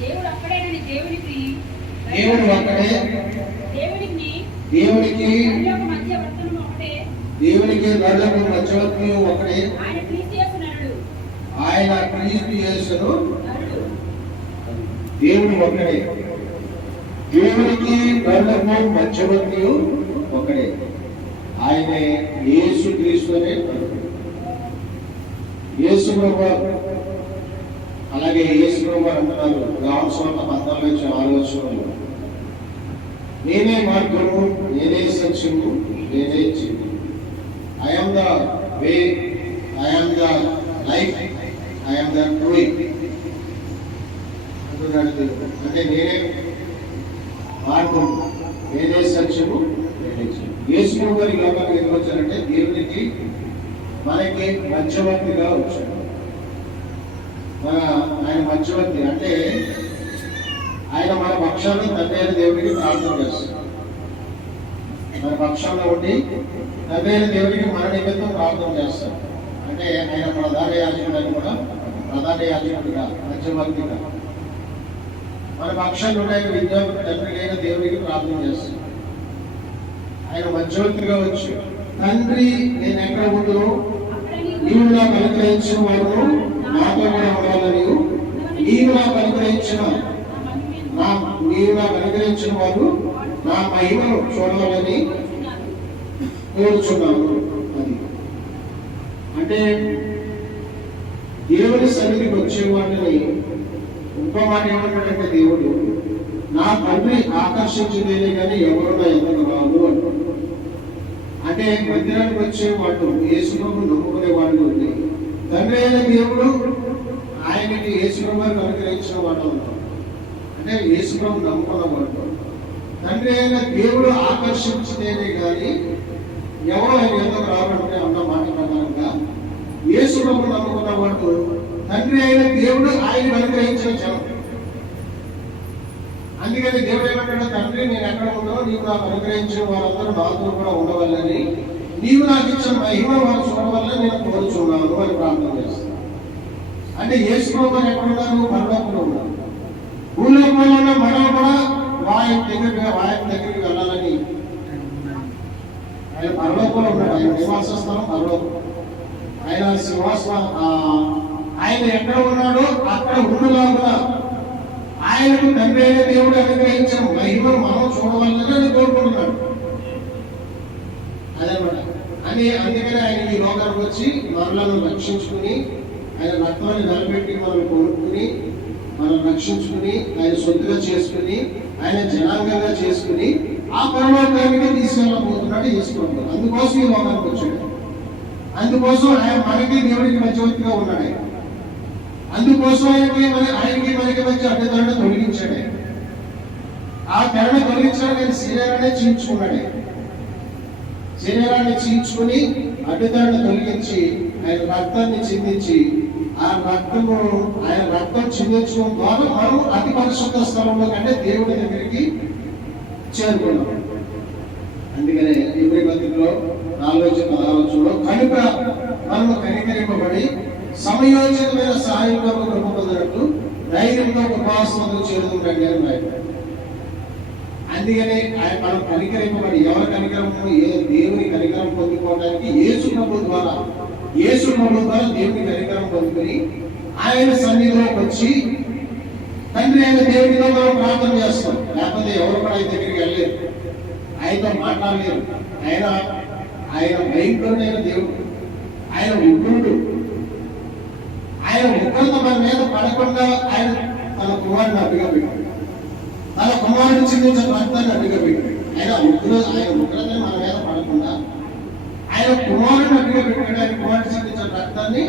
దేవుడు ఒక్కడేనని దేవునికి దేవునికి నరులకు మధ్యవర్తి ఒకడే. ఆయన క్రీస్తు యేసును దేవుడు ఒకడే. దేవునికి నరులకు మధ్యవర్తి ఒకడే. ఆయనే యేసు క్రీస్తు అనే యేసు ప్రభువు. అలాగే యేసు ప్రభువు అంటున్నారు యోహాను సువార్త 14:6 నేనే మార్గము, నేనే సత్యము, నేనే జీవము. I am the way, I am the life, I am the truth అంటున్నాడు దేవుడు. అంటే నేనే మార్గము, నేనే సత్యము, నేనే జీవము. యేసు ప్రభువు వారి లోకానికి ఎందుకు వచ్చారంటే దేవునికి మనకి మధ్యవర్తిగా వచ్చాడు. ఆయన మధ్యవర్తి అంటే ఆయన మన పక్షాన్ని తండ్రి అయిన దేవుడికి ప్రార్థన చేస్తాడు. మన పక్షంలో ఉండి తండ్రి అయిన దేవుడికి మన నిమిత్తం ప్రార్థన చేస్తాడు. అంటే ఆయన ప్రధాన యాజకుడని కూడా ప్రధాన యాజకుడిగా మధ్యవర్తిగా మన పక్షంలో ఆయన విద్యార్థులు తండ్రి అయిన దేవుడికి ప్రార్థన చేస్తాడు. ఆయన మధ్యవర్తిగా వచ్చి తండ్రి నేను ఎక్కడ ఉంటును, నీవు నాకు అనుగ్రహించిన వాడు నాతో కూడా ఉండాలని, నీవు నాకు అనుగ్రహించిన వారు నా మహిమను చూడాలని కోరుచున్నాను. అది అంటే దేవుని సన్నిధికి వచ్చే వాటిని ఇంకో మాట ఏమంటాడంటే దేవుడు నా తండ్రి ఆకర్షించిందేనే కానీ ఎవరు నా ఎదురు రాదు అంటాడు. అంటే మందిరానికి వచ్చే వాళ్ళు యేసుప్రభు నమ్ముకునే వాళ్ళు ఉంది. తండ్రి అయిన దేవుడు ఆయనకి యేసుప్రభుని అనుగ్రహించిన వాడు అంటారు. అంటే యేసుప్రభు నమ్ముకున్న వాడు. తండ్రి అయిన దేవుడు ఆకర్షించితేనే కానీ ఎవరు ఆయన ఎందుకు రావాలంటే అన్న మాట ప్రకారంగా యేసుప్రభు నమ్ముకున్న వాడు తండ్రి అయిన దేవుడు ఆయన అనుగ్రహించిన జనం. అందుకని దేవుడు ఏమంటాడు, తండ్రి నేను ఎక్కడ ఉన్నావు, నీవు నాకు అనుగ్రహించిన వారందరూ నాతో కూడా ఉండవాలని, నీవు నాకు ఇచ్చిన మహిమ వారు చూడవల్లని నేను కోరుచున్నాను అని ప్రార్థన చేస్తాను. అంటే యేసుప్రభు ఎక్కడున్నారు, పరలోకంలో ఉన్నారు. భూలోకంలో ఉన్న మనం కూడా ఆయన దగ్గరికి వెళ్ళాలని ఆయన పరలోకంలో ఉన్నాడు. ఆయన నివాస స్థలం పరలోకం. ఆయన సింహాసనం ఆయన ఎక్కడ ఉన్నాడో అక్కడ ఉండలాగా ఆయనకు తండ్రి అయిన దేవుడు అనుగ్రహించిన మహిమను మనం చూడవాలని అని కోరుకుంటున్నాడు. అదేమాట అందుకని ఆయన ఈ లోకానికి వచ్చి మనలను రక్షించుకుని ఆయన రక్తాన్ని నిలబెట్టి మనం కోరుకుని మనం రక్షించుకుని ఆయన సొంతగా చేసుకుని ఆయన జనాంగంగా చేసుకుని ఆ పరలోకానికి తీసుకెళ్ళబోతున్నాడు యేసుప్రభు. అందుకోసం ఈ లోకానికి వచ్చాడు. అందుకోసం ఆయన మనకి దేవుడికి మధ్యవర్తిగా ఉన్నాడు. అందుకోసం ఆయనకి మనకి మధ్య అడ్డదారుడు తొలగించాడు. ఆ తెరను తొలగించాడు. ఆయన శరీరాన్ని చీల్చుకున్నాడు. శరీరాన్ని చీల్చుకుని అడ్డదారుడు తొలగించి ఆయన రక్తాన్ని చిందించి ఆయన రక్తం చిందించడం ద్వారా మనం అతి పరిశుద్ధ స్థలంలో కంటే దేవుడి దగ్గరికి చేరుకున్నాం. అందుకనే ఇబ్రీ పత్రికలో 4:16 కనుక మనము కనికరింపబడి సమయోచితమైన సహాయంలో కృప పొందినట్టు ధైర్యంతో ఉపవాసంతో చేరుతుందండి అని రాయబడింది. అందుకనే ఆయన మనం కనికరింపబడి ఎవరి కనికరము దేవుని కనికరం పొందుకోవడానికి యేసు ప్రభు ద్వారా దేవుని కనికరం పొందుకొని ఆయన సన్నిధిలోకి వచ్చి తండ్రి అయిన దేవుడితో మనం ప్రార్థన చేస్తాం. లేకపోతే ఎవరు కూడా ఆయన దగ్గరికి వెళ్ళలేరు, ఆయనతో మాట్లాడలేరు. ఆయన భయంకరుడైన దేవుడు, ఆయన ఉగ్రుడు. ఆయన ఉగ్రత మన మీద పడకుండా ఆయన తన కుమారుని అడ్డుగా పెట్టాడు. తన కుమారుడు చిందించిన రక్తాన్ని అడ్డుగా పెట్టాడు. ఆయన ఉగ్రతని మన మీద పడకుండా ఆయన కుమారుని అడ్డుగా పెట్టాడు. ఆయన కుమారుడు చిందించిన రక్తాన్ని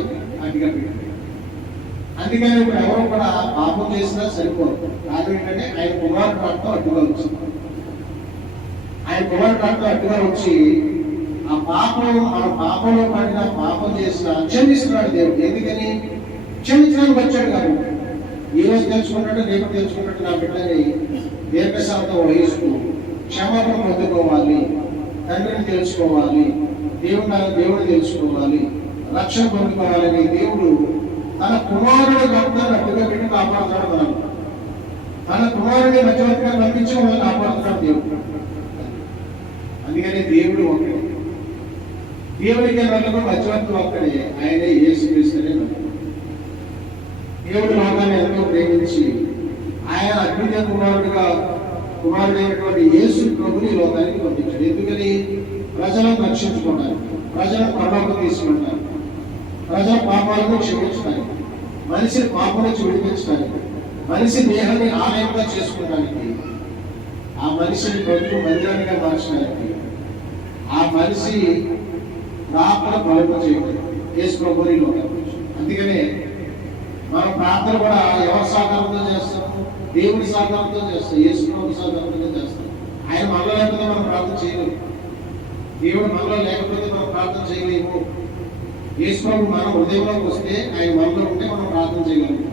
అడ్డుగా పెట్టాడు. అందుకని ఇప్పుడు ఎవరు కూడా పాపం చేసినా సరిపోరు. కారణం ఏంటంటే ఆయన కుమారుడు రక్తం అడ్డుగా వచ్చింది. ఆయన కుమారుడు రక్తం అడ్డుగా వచ్చి ఆ పాపంలో పడిన పాపం చేసిన క్షమిస్తున్నాడు దేవుడు. ఎందుకని క్షమించడానికి వచ్చాడు కాబట్టి. ఈ రోజు తెలుసుకున్నట్టు రేపు తెలుసుకున్నట్టు నా బిడ్డని దీర్ఘశాంతం వహిస్తూ క్షమాపణ పొందుకోవాలి, తండ్రిని తెలుసుకోవాలి, దేవుడు తెలుసుకోవాలి, రక్షణ పొందుకోవాలని దేవుడు తన కుమారుడు రక్తాన్ని అడ్డుగా పెట్టి కాపాడుతాడు. మనం దేవుడే మధ్యవర్తిగా పంపించి మనల్ని కాపాడుతున్నాడు దేవుడు. అందుకని దేవుడు ఒక్కడే, దేవుడికి నమ్మకం మధ్యవర్తి ఒక్కడే, ఆయనే యేసుక్రీస్తునే నమ్మకం. దేవుడు లోకాన్ని ఎంతో ప్రేమించి ఆయన అద్వితీయ కుమారుడైనటువంటి యేసు ప్రభుని లోకానికి పంపించాడు. ఎందుకని? ప్రజలను రక్షించుకోవడానికి, ప్రజలను పరలోకం తీసుకుంటారు, ప్రజల పాపాలను క్షమించడానికి, మనిషి పాపం నుంచి విడిపించడానికి, మనిషి దేహాన్ని ఆలయంగా చేసుకోవడానికి, ఆ మనిషిని బతుకు మందిరానిగా మార్చడానికి, ఆ మనిషి ప్రార్థన బలం చేయడం యేసు ప్రభుని లోకానికి. అందుకనే మనం ప్రార్థన కూడా ఎవరి సహకారంతో చేస్తాం? దేవుడి సహకారంతో చేస్తాం, యేసు ప్రభు సహకారంతో చేస్తాం. ఆయన మనలో లేకపోతే మనం ప్రార్థన చేయలేము, దేవుడు మనలో లేకపోతే మనం ప్రార్థన చేయలేము. యేసు ప్రభు మన హృదయంలోకి వస్తే, ఆయన మనలో ఉంటే మనం ప్రార్థన చేయగలము.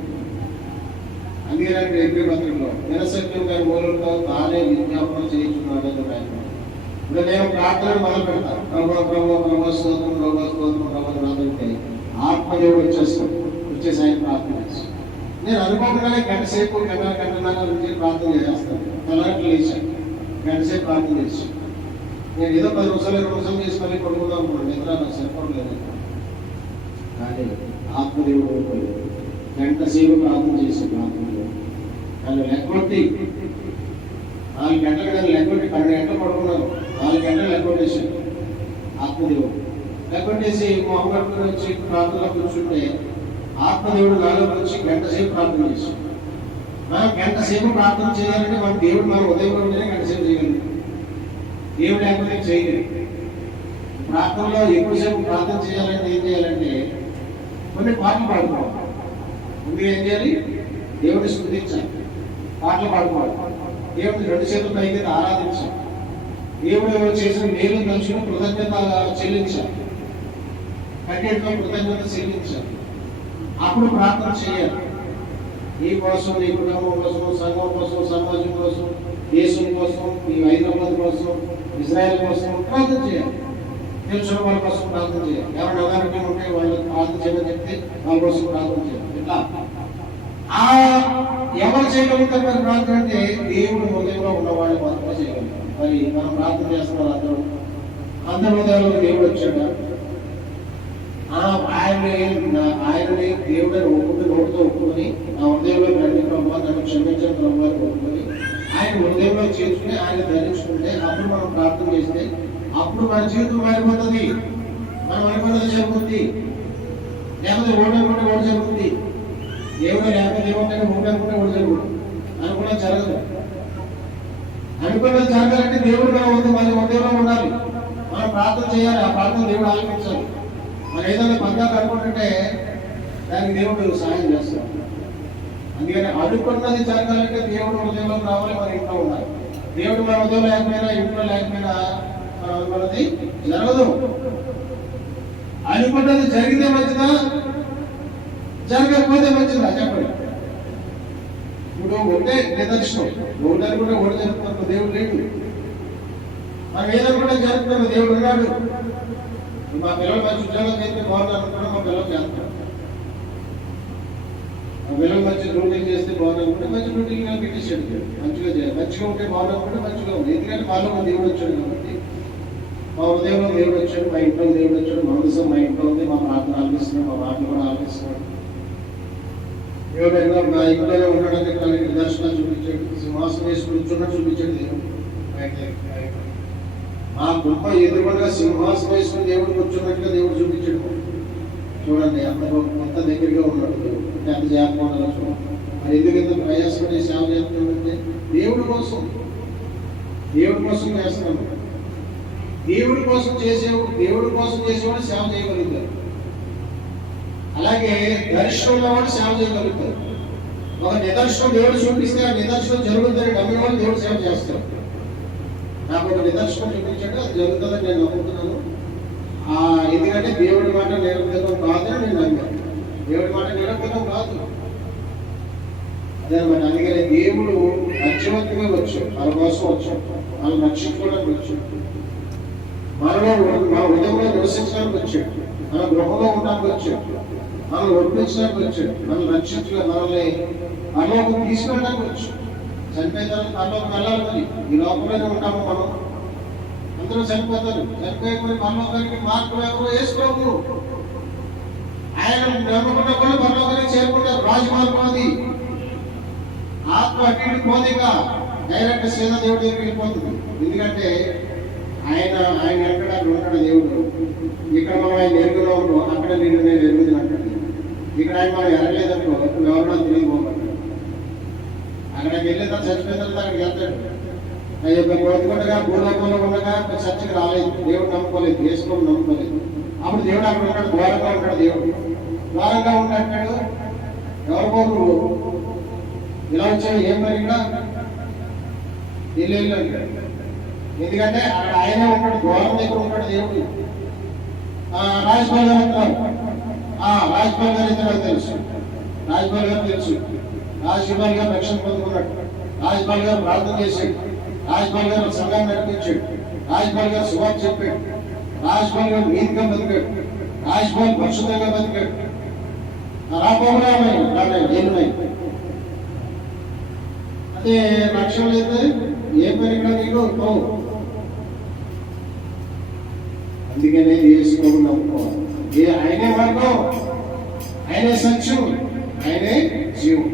అందుకని ఎబ్రీ పత్రికలో నిరసత్యం గారి మూలంతో తానే విజ్ఞాపనం చేయించున్నాడు అని ఆయన. ఇప్పుడు నేను ప్రార్థన మొదలు పెడతాను, ప్రభావితే ఆత్మదేవుడు వచ్చేసి ఆయన ప్రార్థన చేస్తాను. నేను అనుకోకుండానే గంట సేపు గంటన్నర నుంచి ప్రార్థన చేస్తాను. తెల్లగట్లు లేచాను, గంట సేపు ప్రార్థన చేశాను. నేను ఏదో 10 నిమిషాలు 20 నిమిషాలు చేసి మళ్ళీ పడుకుందాం అనుకోండి, నిద్ర నాకు సరిపడలేదు. కానీ ఆత్మదేవుడు గంట సేపు ప్రార్థన చేసి ప్రార్థనలో నన్ను లెక్కొట్టి 4 గంటలు కదా లెక్కొట్టి 12 గంటలు పడుకున్నాను. 4 గంటలు లెక్కొట్టేసాను. ఆత్మదేవుడు లెక్కొట్టేసి మొహమ్మట్టుకుని వచ్చి ప్రార్థనలో కూర్చుంటే ఆత్మదేవుడు నాలో వచ్చి గంట సేపు ప్రార్థన చేశాడు. మనం గంట సేపు ప్రార్థన చేయాలంటే మన దేవుడు మన ఉదయంలో ఉంటేనే గంట సేపు చేయగలరు, దేవుడు లేకపోతే చేయలేదు. ప్రార్థనలో ఎక్కువసేపు ప్రార్థన చేయాలంటే ఏం చేయాలంటే కొన్ని పాటలు పాడుకోవాలి. ముందు ఏం చేయాలి? దేవుడిని స్తుతించాలి, పాటలు పాడుకోవాలి. దేవుడిని 2 చేతులు పైకి ఆరాధించాలి. దేవుడు చేసిన మేలు తలుచుకుని కృతజ్ఞత చెల్లించాలి, కన్నీటితో కృతజ్ఞత చెల్లించాలి. అప్పుడు ప్రార్థన చేయాలి. నీ కోసం, నీ కుటుంబం కోసం, సంఘం కోసం, సమాజం కోసం, దేశం కోసం, ఈ హైదరాబాద్ కోసం, ఇజ్రాయెల్ కోసం ప్రార్థన చేయాలి. తెలుసున్న వాళ్ళ కోసం ప్రార్థన చేయాలి. ఎవరు అనారోగ్యం ఉంటే వాళ్ళకి ప్రార్థన చేయమని చెప్తే వాళ్ళ కోసం ప్రార్థన చేయాలి. ఇట్లా ఎవరు చేయగలుగుతారు మరి ప్రార్థన అంటే? దేవుడు హృదయంలో ఉన్నవాళ్ళు మాత్రమే చేయగలుగుతారు. మరి మనం ప్రార్థన చేస్తున్నారు అందరి హృదయంలో దేవుడు వచ్చాడు. ఆయనని దేవుడని ఒప్పుకుని నోటితో ఒప్పుకొని నా హృదయంలో నన్ను క్షమించడం ప్రభువారు ఒప్పుకొని ఆయన హృదయంలో చేర్చుకుని ఆయన ధరించుకుంటే అప్పుడు మనం ప్రార్థన చేస్తే అప్పుడు మన జీవితం మారిపోతుంది, మనం అనుకున్నది జరుగుతుంది. లేకపోతే ఓడనుకుంటే ఓడి జరుగుతుంది, దేవుడు లేకపోతే ఏమంటే ఓడనుకుంటే ఓడి జరుగుతుంది. అనుకున్నది జరగదు. అనుకున్నది జరగాలంటే దేవుడు మన హృదయంలో ఉండాలి, మనం ప్రార్థన చేయాలి. ఆ ప్రార్థన దేవుడు ఆలకించాలి. మనం ఏదైనా పక్కకు అనుకుంటుంటే దానికి దేవుడు సహాయం చేస్తాడు. అందుకని అనుకున్నది జరగాలంటే దేవుడు హృదయంలో రావాలి, మన ఇంట్లో ఉండాలి. దేవుడు మన హృదయం లేకపోయినా, ఇంట్లో లేకపోయినా మనం అనుకున్నది జరగదు. అనుకున్నది జరిగితే మంచిదా, జరగకపోతే మంచిదా చెప్పండి. ఇప్పుడు ఒకటే నిదర్శనం, ఒకటి అనుకుంటే ఒకటి జరుగుతున్న దేవుడు లేడు. మనం ఏదనుకుంటే జరుగుతున్న దేవుడు ఉన్నాడు. మా పిల్లలు మంచి ఉద్యోగం చేస్తే బాగుంది అనుకుంటే మా పిల్లలు చేస్తాం. మా పిల్లలు మంచి డ్యూటీలు చేస్తే బాగుంది అనుకుంటే మంచి డ్యూటీలు పెట్టేసాడు. మంచిగా చేయాలి, మంచిగా ఉంటే బాగుంది అనుకుంటే మంచిగా ఉంది. ఎందుకంటే మాలో మా దేవుడు వచ్చాడు కాబట్టి. మా ఉదయంలో దేవుడు వచ్చాడు, మా ఇంట్లో దేవుడు వచ్చాడు, మా ఉదయం మా ఇంట్లో ఉంది. మా ప్రార్థన ఆలపిస్తున్నాడు, మా మాటలు కూడా ఆలపిస్తున్నాడు. దేవుడు మా ఇంట్లోనే ఉండడానికి తనకి నిదర్శనాలు చూపించాడు, సింహాసనం వేసి కూర్చున్నట్టు చూపించాడు దేవుడు. మా గొప్ప ఎదురుగా సింహాసనం వేసుకుని దేవుడు కూర్చున్నట్టుగా దేవుడు చూపించాడు. చూడండి అంత దగ్గరగా ఉన్నాడు దేవుడు. ఎంత జాగ్రత్త చూడండి. మరి ఎందుకు ఎంత ప్రయాసపడి సేవ చేస్తున్నాడంటే దేవుడి కోసం, దేవుడి కోసం చేస్తున్నాడు. దేవుడి కోసం చేసేవాడు సేవ చేయగలుగుతారు. అలాగే దర్శనంలో వాడు సేవ చేయగలుగుతారు. ఒక నిదర్శనం దేవుడు చూపిస్తే ఆ నిదర్శనం జరుగుతుందని నమ్మిన వాళ్ళు దేవుడు సేవ చేస్తారు. నాకు ఒక నిదర్శనం చూపించాడు, అది జరుగుతుందని నేను నమ్ముతున్నాను. ఎందుకంటే దేవుడి మాట నిరర్థకం కాదని నేను నమ్మాను. దేవుడి మాట నిరర్థకం కాదు అదనమాట. అందుకని దేవుడు అత్యవతిగా వచ్చాడు, మన కోసం వచ్చాడు, మనం రక్షించుకోవడానికి వచ్చాడు, మనలో మన హృదయంలో నివసించడానికి వచ్చాడు, మన గృహంలో ఉండడానికి వచ్చాడు, మనల్ని ఒప్పించడానికి వచ్చాడు, మనల్ని రక్షించడానికి, మనల్ని మనలోకి తీసుకెళ్ళడానికి వచ్చాడు. చనిపోయిన తర్వాత పరలోకి వెళ్ళాలి. మరి ఈ లోకంలోనే ఉంటాము మనం, అందరూ చనిపోతారు. చనిపోయి మరి పరలోకానికి మార్గం ఎవరు వేసుకోము. ఆయన నమ్మకుండా కూడా పరలోకానికి చేరుకుంటారు. రాజమార్గం అది. ఆత్మ అటు ఇటు పోదిక డైరెక్ట్ సీదా దేవుడి దగ్గరికి వెళ్ళిపోతుంది. ఎందుకంటే ఆయన ఆయన ఎక్కడ అక్కడ ఉంటాడు దేవుడు. ఇక్కడ మనం ఆయన ఎరుగులో ఉంటాం, అక్కడ నేను ఎరుగుతుంది అంటాడు. ఇక్కడ ఆయన మనం ఎరగలేదనుకో ఎవరినో తెలియకపోతాడు. అక్కడికి వెళ్ళిన తర్వాత చచ్చిపోయిన తర్వాత అక్కడికి వెళ్తాడు. బ్రతికుండగా భూలోకంలో ఉండగా చర్చకి రాలేదు, దేవుడు నమ్ముకోలేదు, వేసుకోవడం నమ్ముకోలేదు. అప్పుడు దేవుడు అక్కడ ఉంటాడు, ఘోరంగా ఉంటాడు. దేవుడు ఘోరంగా ఉంటాడు. ఎవరికో నువ్వు ఇలా వచ్చాడు, ఏం మరి ఇక్కడ ఇల్లు అంటాడు. ఎందుకంటే అక్కడ ఆయనే ఉంటాడు, ఘోరం దగ్గర ఉంటాడు దేవుడు. రాజ్పాల్ గారు అంటారు, రాజ్పాల్ గారు అయితే నాకు తెలుసు. రాజ్పాల్ గారు తెలుసు. రాజ్పాల్ గారు రక్షణ పొందుకున్నాడు. రాజ్పాల్ గారు ప్రార్థన చేశాడు. రాజ్పాల్ గారు సంఘాన్ని నడిపించాడు. రాజ్పాల్ గారు సువార్త చెప్పాడు. రాజ్పాల్ గారు నీతిగా బతికాడు. రాజ్పాల్ పరిశుద్ధంగా బతికాడు. రాబోతున్నాయి ఏమున్నాయి అదే రక్షణ అయితే ఏ పని కూడా నీకు అందుకనే చేసుకోవడం నమ్ముకోవాలి. ఆయనే మార్గం, ఆయనే సత్యం, ఆయనే జీవం.